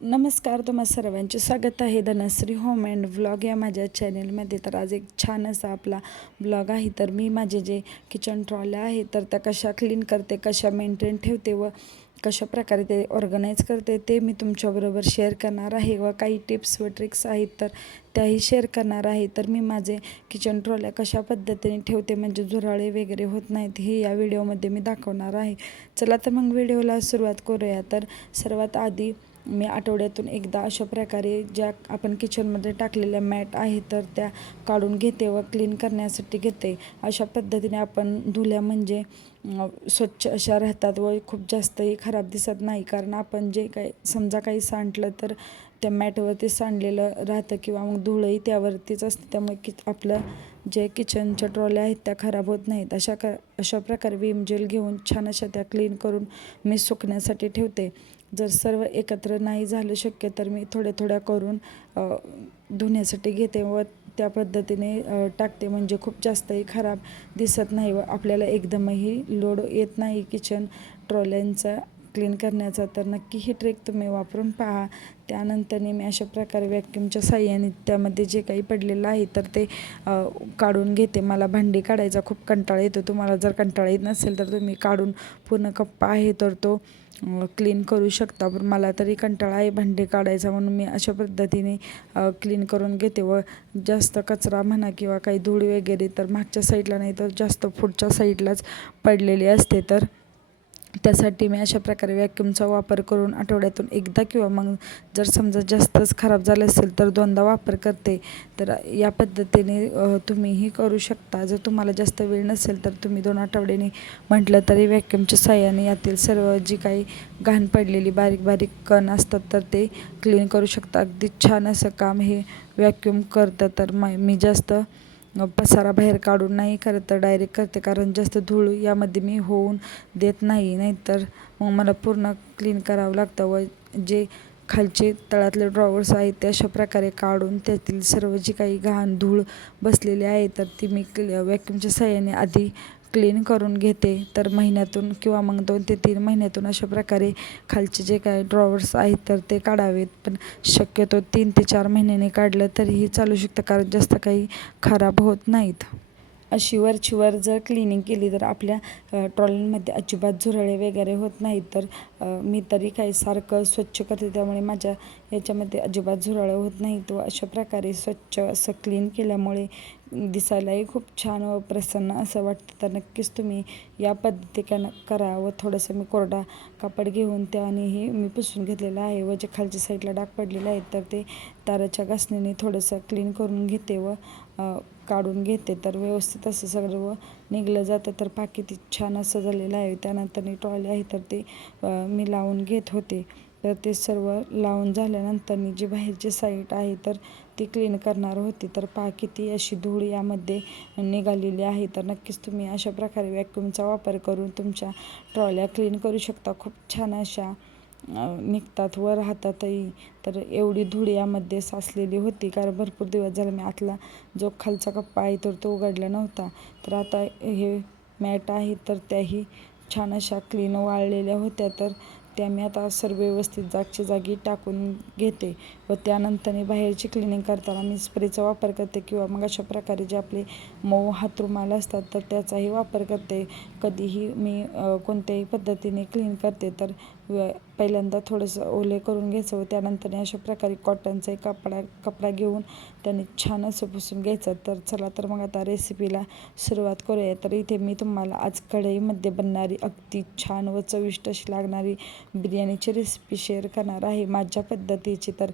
नमस्कार, तुम्हा सर्वांचे स्वागत आहे धनश्री होम अँड व्लॉग या माझ्या चॅनेलमध्ये. तर आज एक छान असा आपला ब्लॉग आहे. तर मी माझे जे किचन ट्रॉल्या आहे तर त्या कशा क्लीन करते, कशा मेंटेन ठेवते व कशा प्रकारे ते ऑर्गनाईज करते ते मी तुमच्याबरोबर शेअर करणार आहे. व काही टिप्स व ट्रिक्स आहेत तर त्याही शेअर करणार आहे. तर मी माझे किचन ट्रॉल्या कशा पद्धतीने ठेवते म्हणजे झुरळे वगैरे होत नाहीत हे या व्हिडिओमध्ये मी दाखवणार आहे. चला तर मग व्हिडिओला सुरुवात करूया. तर सर्वात आधी मी आठवड्यातून एकदा अशा प्रकारे ज्या आपण किचनमध्ये टाकलेल्या मॅट आहेत तर त्या काढून घेते व क्लीन करण्यासाठी घेते. अशा पद्धतीने आपण धुल्या म्हणजे स्वच्छ अशा राहतात व खूप जास्तही खराब दिसत नाही. कारण आपण जे काही समजा काही सांडलं तर त्या मॅटवरती सांडलेलं राहतं किंवा मग धूळही त्यावरतीच असते. त्यामुळे आपलं जे किचनच्या ट्रॉल्या आहेत त्या खराब होत नाहीत. अशा प्रकारे विम जेल घेऊन छान अशा त्या क्लीन करून मी सुकण्यासाठी ठेवते. जर सर्व एकत्र नाही झालं शक्य तर मी थोड्या करून धुण्यासाठी घेते व त्या पद्धतीने टाकते. म्हणजे खूप जास्तही खराब दिसत नाही व आपल्याला एकदमही लोड येत नाही किचन ट्रॉल्यांचा क्लीन करण्याचा. तर नक्की ही ट्रिक तुम्ही वापरून पहा. त्यानंतरने मी अशा प्रकारे वॅक्यूमच्या साहाय्याने त्यामध्ये जे काही पडलेलं आहे तर ते काढून घेते. मला भांडी काढायचा खूप कंटाळा येतो. तुम्हाला जर कंटाळा येत नसेल तर तुम्ही काढून पूर्ण कप्पा आहे तर तो क्लीन करू शकता. पण मला तरी कंटाळा आहे भांडी काढायचा म्हणून मी अशा पद्धतीने क्लीन करून घेते. व जास्त कचरा म्हणा किंवा काही धूळ वगैरे तर मागच्या साईडला नाही तर जास्त पुढच्या साईडलाच पडलेली असते. तर त्यासाठी मी अशा प्रकारे वॅक्यूमचा वापर करून आठवड्यातून एकदा किंवा मग जर समजा जास्तच खराब झालं असेल तर दोनदा वापर करते. तर या पद्धतीने तुम्हीही करू शकता. जर तुम्हाला जास्त वेळ नसेल तर तुम्ही 2 आठवड्याने म्हटलं तरी वॅक्यूमच्या साहाय्याने यातील सर्व जी काही घाण पडलेली बारीक बारीक कण असतात तर ते क्लीन करू शकता. अगदी छान असं काम हे वॅक्यूम करतं. तर मी जास्त पसारा बाहेर काढून नाही करत तर डायरेक्ट करते. कारण जास्त धूळ यामध्ये मी होऊन देत नाही. नाहीतर मग मला पूर्ण क्लीन करावं लागतं व जे खालचे तळातले ड्रॉवर्स आहेत ते अशा प्रकारे काढून त्यातील सर्व जी काही घाण धूळ बसलेली आहे तर ती मी वॅक्यूमच्या साहाय्याने आधी क्लीन करून घेते. तर महिन्यातून किंवा मग 2 ते 3 महिन्यातून अशा प्रकारे खालचे जे काही ड्रॉवर्स आहेत तर ते काढावेत. पण शक्यतो 3 ते 4 महिन्याने काढलं तरीही चालू शकतं कारण जास्त काही खराब होत नाहीत. अशी वरचीवर जर क्लिनिंग केली तर आपल्या ट्रॉलीमध्ये अजिबात झुरळे वगैरे होत नाहीत. तर मी तरी काही सारखं स्वच्छ करते त्यामुळे माझ्या याच्यामध्ये अजिबात झुरळे होत नाहीत. व अशा प्रकारे स्वच्छ असं क्लीन केल्यामुळे दिसायलाही खूप छान व प्रसन्न असं वाटतं. तर नक्कीच तुम्ही या पद्धतीने करा. व थोडंसं मी कोरडा कापड घेऊन त्यानेही मी पुसून घेतलेलं आहे व जे खालच्या साईडला डाग पडलेले आहेत तर ते ताराच्या घासणीने थोडंसं क्लीन करून घेते व काढून घेते. तर व्यवस्थित असं सर्व निघलं जातं. तर किती छान असं झालेलं आहे. त्यानंतर ट्रॉली आहे तर ते मी लावून घेत होते. तर ते सर्व लावून झाल्यानंतर जी बाहेरची साईड आहे तर ती क्लीन करणार होती. तर किती अशी धूळ यामध्ये निघालेली आहे. तर नक्कीच तुम्ही अशा प्रकारे वॅक्यूमचा वापर करून तुमच्या ट्रॉल्या क्लीन करू शकता. खूप छान अशा निघतात व राहतातही. तर एवढी धूळ यामध्ये साचलेली होती कारण भरपूर दिवस झाले मी आतला जो खालचा कप्पा आहे तर तो उघडला नव्हता. तर आता हे मॅट आहे तर त्याही छान अशा क्लीन वाळलेल्या होत्या. तर त्या मी आता सर्व व्यवस्थित जागच्या जागी टाकून घेते. व त्यानंतर बाहेरची क्लिनिंग करताना मी स्प्रेचा वापर करते किंवा मग अशा प्रकारे जे आपले मऊ हातरुमाल असतात तर त्याचाही वापर करते. कधीही मी कोणत्याही पद्धतीने क्लीन करते तर पहिल्यांदा थोडंसं ओले करून घ्यायचं व त्यानंतर अशा प्रकारे कॉटनचा एक कपडा घेऊन त्याने छान असं पुसून घ्यायचं. तर चला तर मग आता रेसिपीला सुरुवात करूया. तर इथे मी तुम्हाला आज कढईमध्ये बनणारी अगदी छान व चविष्ट अशी लागणारी बिर्याणीची रेसिपी शेअर करणार आहे माझ्या पद्धतीची. तर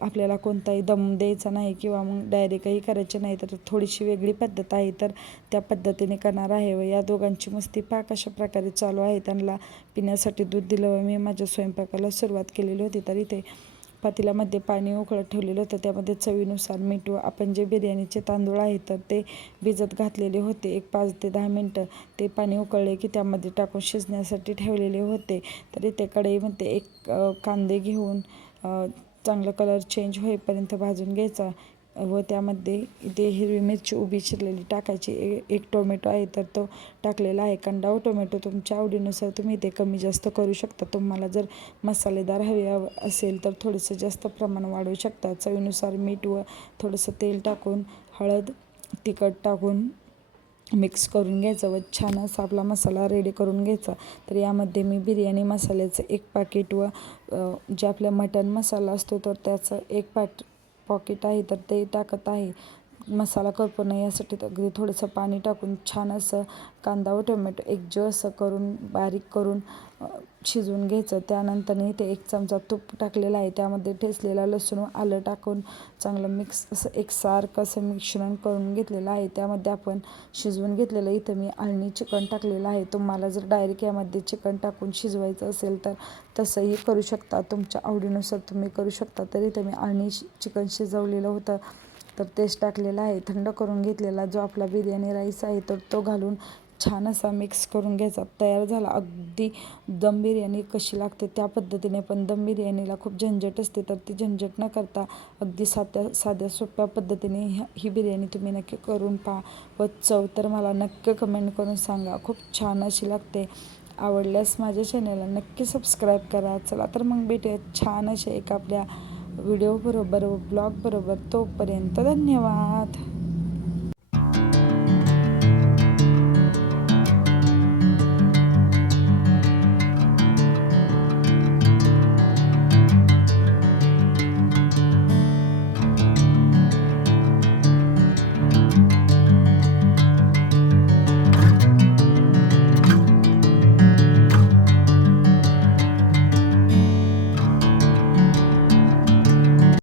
आपल्याला कोणताही दम द्यायचा नाही किंवा मग डायरेक्टही करायचे नाही. तर थोडीशी वेगळी पद्धत आहे तर त्या पद्धतीने करणार आहे. व या दोघांची मस्ती कशा प्रकारे चालू आहे. त्यांना पिण्यासाठी दूध दिलं व मी माझ्या स्वयंपाकाला सुरुवात केलेली होती. तर इथे पातेल्यामध्ये पाणी उकळत ठेवलेलं होतं. त्यामध्ये चवीनुसार मीठ व आपण जे बिर्याणीचे तांदूळ आहेत तर ते भिजत घातलेले होते. एक 5 ते 10 मिनटं ते पाणी उकळले की त्यामध्ये टाकून शिजण्यासाठी ठेवलेले होते. तर इथे कढईमध्ये एक कांदे घेऊन चांगला कलर चेंज होईपर्यंत भाजून घ्यायचा. व त्यामध्ये इथे हिरवी मिरची उभी चिरलेली टाकायची, एक टोमॅटो आहे तर तो टाकलेला आहे. कांदा व टोमॅटो तुमच्या आवडीनुसार तुम्ही ते कमी जास्त करू शकता. तुम्हाला जर मसालेदार हवे असेल तर थोडंसं जास्त प्रमाण वाढवू शकता. चवीनुसार मीठ व थोडंसं तेल टाकून हळद तिखट टाकून मिक्स करून घ्यायचं व छान असा आपला मसाला रेडी करून घ्यायचा. तर यामध्ये मी बिर्याणी मसाल्याचं 1 पाकीट व जे आपला मटण मसाला असतो तर त्याचं 1 पॉकेट आहे तर ते टाकत आहे. मसाला करपू नये यासाठी अगदी थोडंसं पाणी टाकून छान असं कांदा व टोमॅटो एकजीव असं करून बारीक करून शिजवून घ्यायचं. त्यानंतर इथे 1 चमचा तूप टाकलेला आहे. त्यामध्ये ठेचलेला लसूण व आलं टाकून चांगलं मिक्स असं एकसारखं असं मिश्रण करून घेतलेलं आहे. त्यामध्ये आपण शिजवून घेतलेलं इथं मी अळणी चिकन टाकलेलं आहे. तुम्हाला जर डायरेक्ट यामध्ये चिकन टाकून शिजवायचं असेल तर तसंही करू शकता. तुमच्या आवडीनुसार तुम्ही करू शकता. तरी इथं मी अळणी चिकन शिजवलेलं होतं तर तेच टाकलेलं आहे. थंड करून घेतलेला जो आपला बिर्याणी राईस आहे तर तो घालून छान असा मिक्स करून घ्यायचा. तयार झाला. अगदी दम बिर्याणी कशी लागते त्या पद्धतीने, पण दम बिर्याणीला खूप झंझट असते तर ती झंझट न करता अगदी साध्या सोप्या पद्धतीने ही बिर्याणी तुम्ही नक्की करून पहा व चव तर मला नक्की कमेंट करून सांगा. खूप छान अशी लागते. आवडल्यास माझ्या चॅनलला नक्की सबस्क्राईब करा. चला तर मग भेटूया छान असे एक आपल्या व्हिडिओ बरोबर व ब्लॉग बरोबर. तोपर्यंत धन्यवाद.